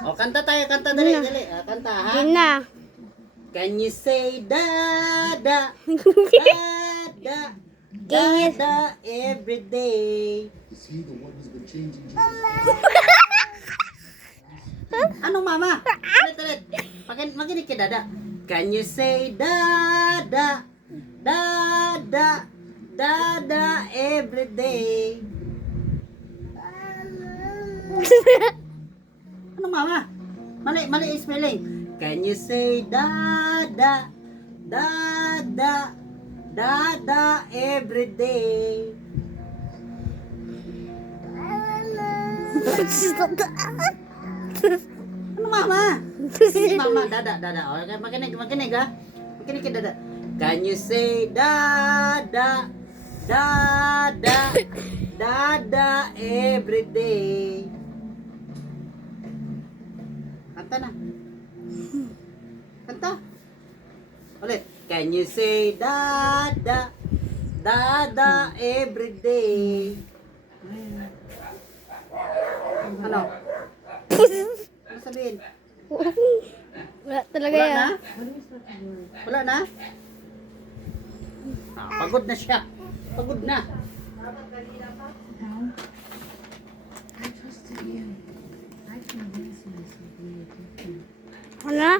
O, kanta tayo, kanta dali, dali. Kanta, ha? Yun na. Can you say dada, dada, dada every day? Anong mama? Ulit, ulit. Makinig ka, dada. Can you say dada, dada, dada every day? Anong mama? Mali spelling. Can you say dada, dada, dada every day? Ano mama? Si mama, dada. Okay, makinig ha. Makinig ka, dada. Can you say dada, dada, dada every day? Kanta na. Kanta. Ulit. Can you say dada, dada every day? Ano? Ano sabihin? Wala talaga Wala yan. na? Wala na? Pagod na siya. Pagod na. Wala.